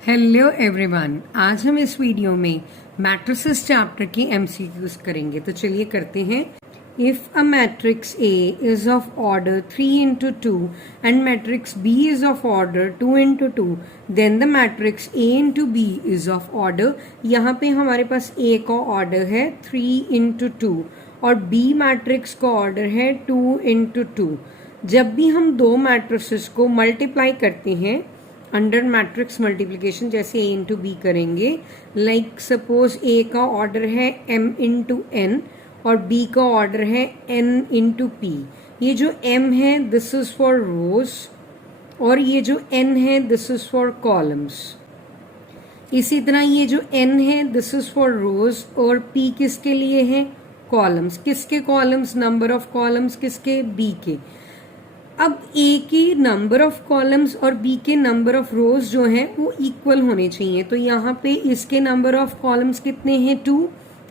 Hello everyone, आज हम इस वीडियो में मैट्रिसेस चैप्टर की एमसीक्यूज करेंगे। तो चलिए करते हैं। If a matrix A is of order 3 into 2 and matrix B is of order 2 into 2, then the matrix A into B is of order. यहाँ पे हमारे पास ए का ऑर्डर है 3 into 2 और बी मैट्रिक्स का ऑर्डर है 2 into 2। जब भी हम दो मैट्रिसेस को मल्टीप्लाई करते हैं अंडर मैट्रिक्स मल्टीप्लिकेशन, जैसे ए इंटू बी करेंगे, लाइक सपोज ए का ऑर्डर है m इंटू एन और b का ऑर्डर है n इंटू पी। ये जो m है दिस इज फॉर रोज और ये जो n है दिस इज फॉर कॉलम्स। इसी तरह ये जो n है दिस इज फॉर रोज और p किसके लिए है? कॉलम्स। किसके कॉलम्स? नंबर ऑफ कॉलम्स किसके? b के। अब ए की नंबर ऑफ कॉलम्स और बी के नंबर ऑफ रोज जो हैं वो इक्वल होने चाहिए। तो यहाँ पे इसके नंबर ऑफ कॉलम्स कितने हैं? 2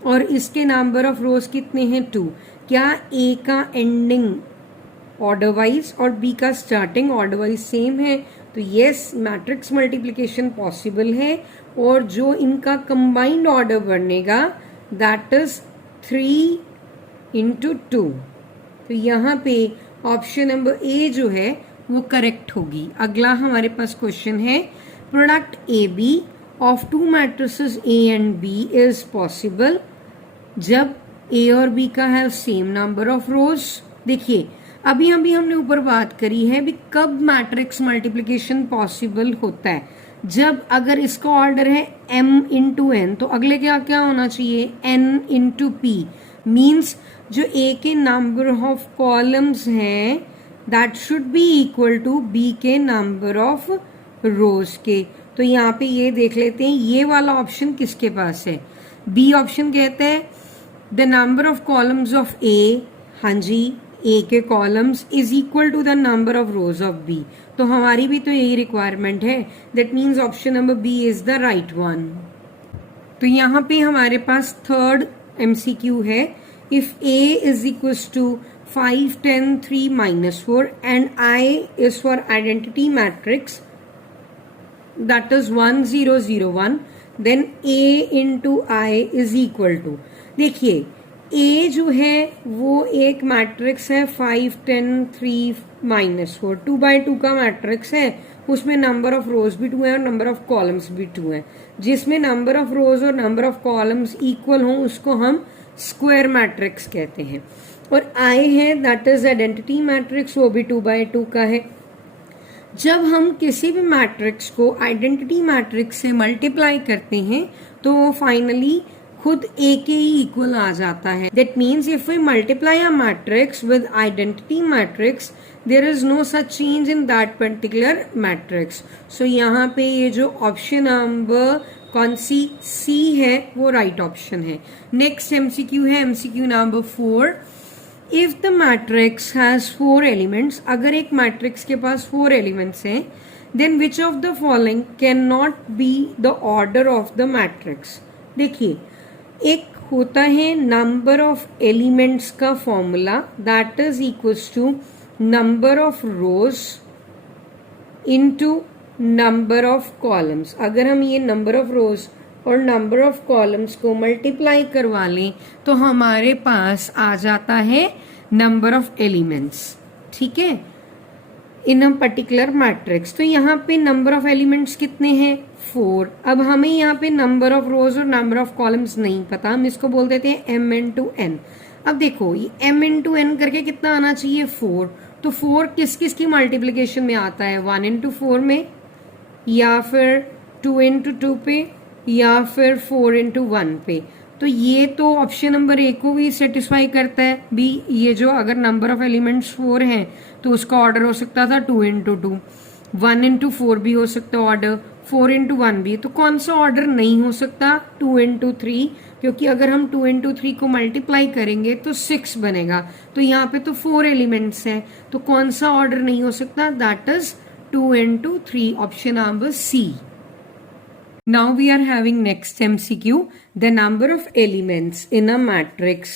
और इसके नंबर ऑफ रोज कितने हैं? 2। क्या ए का एंडिंग ऑर्डर वाइज और बी का स्टार्टिंग ऑर्डर वाइज सेम है? तो यस, मैट्रिक्स मल्टीप्लिकेशन पॉसिबल है और जो इनका कंबाइंड ऑर्डर बनेगा दैट इज 3 into 2। तो यहाँ पे ऑप्शन नंबर ए जो है वो करेक्ट होगी। अगला हमारे पास क्वेश्चन है, product A B of two matrices A and B is possible जब ए और बी का है सेम नंबर ऑफ रोज। देखिए अभी हमने ऊपर बात करी है भी कब मैट्रिक्स मल्टीप्लिकेशन पॉसिबल होता है। जब अगर इसका ऑर्डर है m इंटू एन तो अगले क्या क्या होना चाहिए? n into P. मीन्स जो ए के नंबर ऑफ कॉलम्स हैं that should be equal to B के नंबर ऑफ रोज के। तो यहाँ पे ये देख लेते हैं ये वाला ऑप्शन किसके पास है? बी ऑप्शन कहता है the number of columns of A, हाँ जी, ए के columns is equal to the number of rows of B. तो हमारी भी तो यही रिक्वायरमेंट है। That means option number B is the right one. तो यहाँ पे हमारे पास थर्ड एमसीक्यू है, if A is equals to 5, 10, 3, -4 and I is for identity matrix that is 1, 0, 0, 1, then A into I is equal to, देखिए A जो है वो एक मैट्रिक्स है 5, 10, 3, -4, 2x2 का मैट्रिक्स है। उसमें नंबर ऑफ रोज भी 2 है और नंबर ऑफ कॉलम्स भी 2 है। जिसमें नंबर ऑफ रोज और नंबर ऑफ कॉलम्स इक्वल हो उसको हम स्क्वायर मैट्रिक्स कहते हैं। और आई है दैट इज आइडेंटिटी मैट्रिक्स, वो भी 2x2 का है। जब हम किसी भी मैट्रिक्स को आइडेंटिटी मैट्रिक्स से मल्टीप्लाई करते हैं तो वो फाइनली खुद ए के ही इक्वल आ जाता है। That means if we multiply a matrix with identity matrix there is no such change in that particular matrix. So यहाँ पे ये जो ऑप्शन नंबर कौन सी है वो राइट ऑप्शन है। नेक्स्ट एमसीक्यू है MCQ number 4। If the matrix has 4 elements, अगर एक मैट्रिक्स के पास 4 एलिमेंट्स हैं, then which of the following can not be the order of the matrix. देखिए एक होता है नंबर ऑफ एलिमेंट्स का formula that is equals to number of rows into number of columns. अगर हम ये नंबर ऑफ रोज और number of columns को मल्टीप्लाई करवा लें तो हमारे पास आ जाता है नंबर ऑफ एलिमेंट्स, ठीक है, इन अ पर्टिकुलर मैट्रिक्स। तो यहाँ पे नंबर ऑफ एलिमेंट्स कितने हैं? 4। अब हमें यहाँ पे नंबर ऑफ रोज और नंबर ऑफ कॉलम्स नहीं पता, हम इसको बोल देते हैं m इंटू एन। अब देखो ये m इंटू एन करके कितना आना चाहिए? 4। तो 4 किस किस की मल्टीप्लीकेशन में आता है? 1 into 4 में, या फिर 2 into 2 पे, या फिर 4 into 1 पे। तो ये तो ऑप्शन नंबर ए को भी सेटिस्फाई करता है भी। ये जो अगर नंबर ऑफ एलिमेंट्स 4 हैं तो उसका ऑर्डर हो सकता था 2 into 2, 1 into 4 भी हो सकता है ऑर्डर, 4 into 1 भी। तो कौन सा ऑर्डर नहीं हो सकता? 2 into 3, क्योंकि अगर हम 2 into 3 को मल्टीप्लाई करेंगे तो 6 बनेगा। तो यहाँ पे तो 4 एलिमेंट्स हैं, तो कौन सा ऑर्डर नहीं हो सकता? That is 2 into 3, option number C. Now we are having next MCQ, the number of elements in a matrix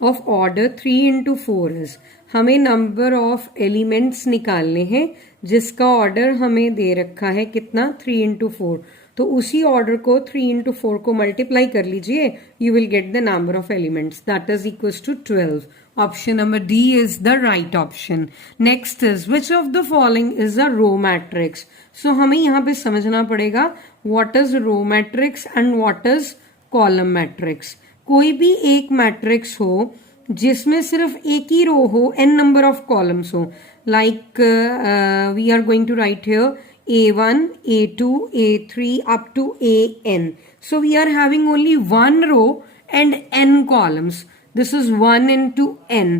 of order 3 into 4 is, हमें नंबर ऑफ एलिमेंट्स निकालने हैं जिसका ऑर्डर हमें दे रखा है कितना 3 into 4। तो उसी ऑर्डर को 3 into 4 को मल्टीप्लाई कर लीजिए, you will get the number of elements that is equals to 12। Option number D is the right option. Next is which of the following is a row matrix. So हमें यहाँ पे समझना पड़ेगा what is row matrix and what is column matrix. कोई भी एक matrix हो जिसमें सिर्फ एक ही रो हो, n नंबर ऑफ कॉलम्स हो, like we are going to write here A1, A2, A3 up to AN. So we are having only one row and n columns. This is 1 into n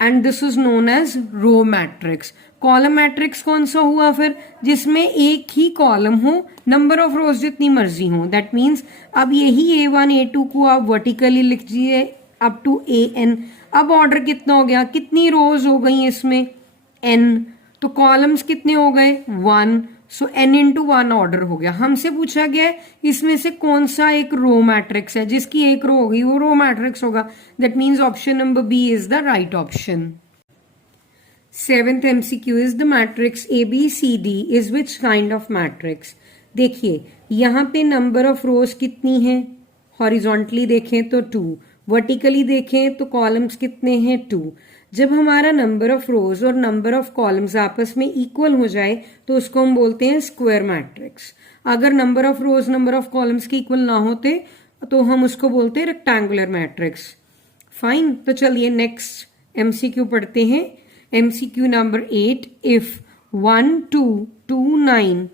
and this is known as row matrix. Column matrix कौन सा हुआ फिर, जिसमें एक ही column हो, number of रोज जितनी मर्जी हो। दैट मीन्स अब यही A1, A2 को आप वर्टिकली लिख दीजिए अप टू AN। अब ऑर्डर कितना हो गया, कितनी रोज हो गई इसमें n, तो कॉलम्स कितने हो गए 1, सो n into 1 ऑर्डर हो गया। हमसे पूछा गया है इसमें से कौन सा एक रो मैट्रिक्स है, जिसकी एक रो होगी वो रो मैट्रिक्स होगा। That means option number B is the right option. 7th MCQ is the matrix ABCD is which kind of matrix. देखिए यहाँ पे नंबर ऑफ रोज कितनी है, हॉरिजॉन्टली देखें तो 2, वर्टिकली देखें तो कॉलम्स कितने हैं 2। जब हमारा नंबर ऑफ रोज और नंबर ऑफ कॉलम्स आपस में इक्वल हो जाए तो उसको हम बोलते हैं स्क्वायर मैट्रिक्स। अगर number of rose number of columns के इक्वल ना होते तो हम उसको बोलते हैं रेक्टेंगुलर मैट्रिक्स। फाइन, तो चलिए नेक्स्ट MCQ पढ़ते हैं। MCQ नंबर 8, इफ 1 2 2 9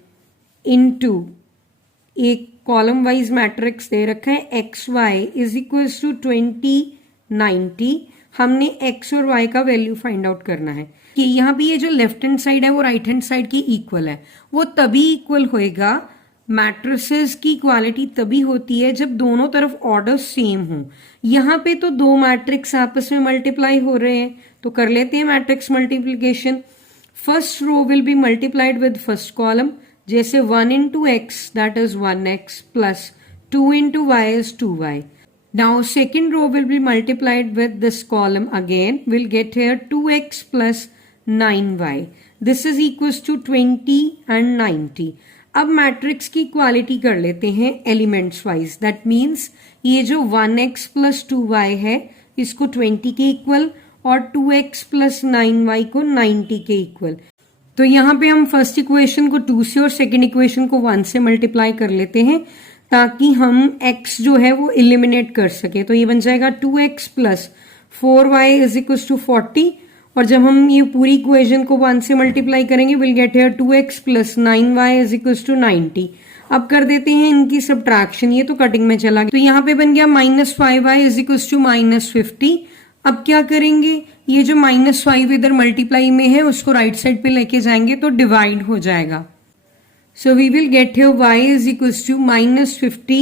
इनटू एक कॉलम वाइज मैट्रिक्स दे रखा है XY इज इक्वल्स टू 20 90। हमने x और y का वैल्यू फाइंड आउट करना है कि यहाँ पे ये जो लेफ्ट हैंड साइड है वो राइट हैंड साइड की इक्वल है। वो तभी इक्वल होएगा, मैट्रिसेस की इक्वालिटी तभी होती है जब दोनों तरफ ऑर्डर सेम हो। यहाँ पे तो दो मैट्रिक्स आपस में मल्टीप्लाई हो रहे हैं, तो कर लेते हैं matrix multiplication. First row will be multiplied with first column, जैसे 1 into x that is 1x plus 2 into y is 2y। Now second row will be multiplied with this column again. We'll get here 2x plus 9y. This is equals to 20 and 90. अब matrix की quality कर लेते हैं elements wise. That means ये जो 1x plus 2y है इसको 20 के इक्वल और 2x plus 9y को 90 के इक्वल। तो यहाँ पे हम फर्स्ट इक्वेशन को 2 से और सेकेंड इक्वेशन को 1 से मल्टीप्लाई कर लेते हैं ताकि हम x जो है वो एलिमिनेट कर सके। तो ये बन जाएगा 2x plus 4y is equal to 40, और जब हम ये पूरी इक्वेशन को 1 से मल्टीप्लाई करेंगे will get here 2x plus 9y is equal to 90। अब कर देते हैं इनकी सब्ट्रैक्शन, ये तो कटिंग में चला गया, तो यहाँ पे बन गया -5y इज इक्वल टू -50। अब क्या करेंगे, ये जो -5 इधर मल्टीप्लाई में है उसको राइट साइड पे लेके जाएंगे तो डिवाइड हो जाएगा। So we will get here y is equals to -50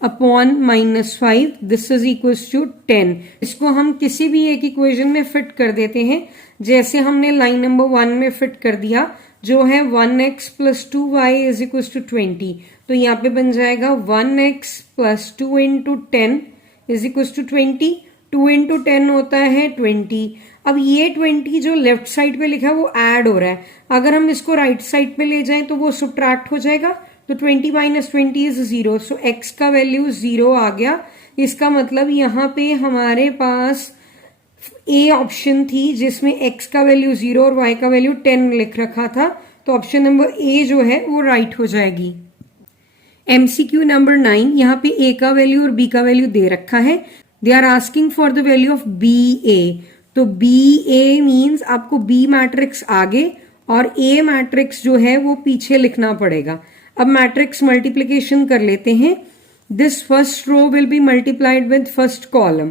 upon -5. This is equals to 10. इसको हम किसी भी एक इक्वेशन में फिट कर देते हैं, जैसे हमने लाइन नंबर 1 में फिट कर दिया जो है 1x plus 2y is equals to 20। तो यहाँ पे बन जाएगा 1x plus 2 into 10 is equals to 20। 2 into 10 होता है 20। अब ये 20 जो लेफ्ट साइड पे लिखा है वो ऐड हो रहा है, अगर हम इसको राइट साइड पे ले जाएं तो वो सब्ट्रैक्ट हो जाएगा। तो 20 minus 20 इज 0, सो x का वैल्यू 0 आ गया। इसका मतलब यहाँ पे हमारे पास ए ऑप्शन थी जिसमें x का वैल्यू 0 और y का वैल्यू 10 लिख रखा था, तो ऑप्शन नंबर ए जो है वो राइट हो जाएगी। MCQ नंबर 9, यहाँ पे a का वैल्यू और b का वैल्यू दे रखा है। They are asking for the value of BA। तो BA मीन्स आपको B मैट्रिक्स आगे और A मैट्रिक्स जो है वो पीछे लिखना पड़ेगा। अब मैट्रिक्स मल्टीप्लिकेशन कर लेते हैं। This first row will be multiplied with first column,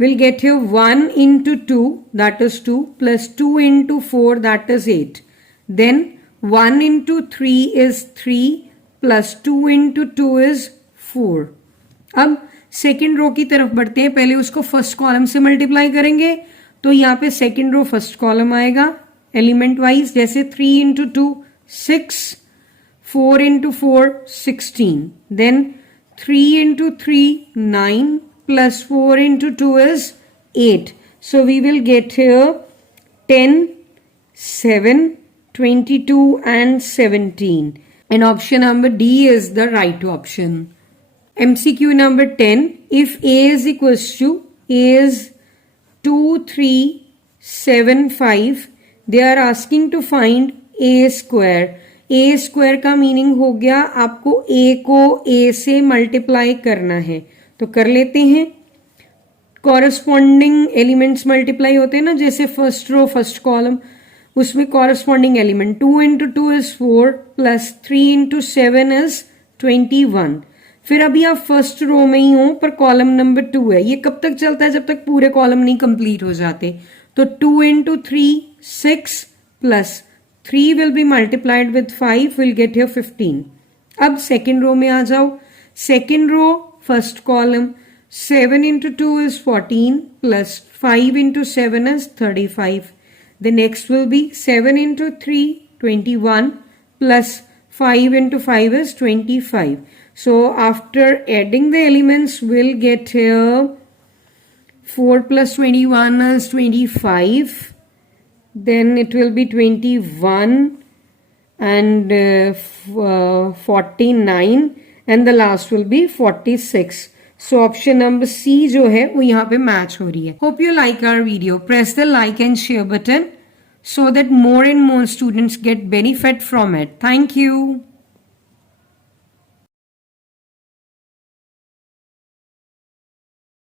will get here 1 into 2 that is 2 plus 2 into 4 that is 8, then 1 into 3 is 3 plus 2 into 2 is 4। अब सेकेंड रो की तरफ बढ़ते हैं, पहले उसको फर्स्ट कॉलम से मल्टीप्लाई करेंगे तो यहाँ पे सेकेंड रो फर्स्ट कॉलम आएगा एलिमेंट वाइज, जैसे 3 into 2 6, 4 into 4 16, then 3 into 3 9 plus 4 into 2 is 8. So we will get here 10, 7, 22 and 17. And option number D is the right option. MCQ number 10. If A is equals to A is 2, 3, 7, 5. They are asking to find A square. A square का meaning हो गया आपको A को A से multiply करना है. तो कर लेते हैं. कॉरस्पॉन्डिंग एलिमेंट्स मल्टीप्लाई होते हैं ना, जैसे फर्स्ट रो फर्स्ट कॉलम, उसमें corresponding element 2 into 2 is 4 plus 3 into 7 is 21. फिर अभी आप फर्स्ट रो में ही हो पर कॉलम नंबर 2 है. ये कब तक चलता है? जब तक पूरे कॉलम नहीं कंप्लीट हो जाते. तो 2 into 3 6 plus 3 will be multiplied with 5 will get here 15. अब सेकेंड रो में आ जाओ. Second row first column 7 into 2 is 14 plus 5 into 7 is 35. The next will be 7 into 3 21 plus 5 into 5 is 25. So after adding the elements we'll get here 4 plus 21 is 25. Then it will be 21 and 49 and the last will be 46. So option number C जो है वो यहाँ पे match हो रही है. Hope you like our video. Press the like and share button so that more and more students get benefit from it. Thank you.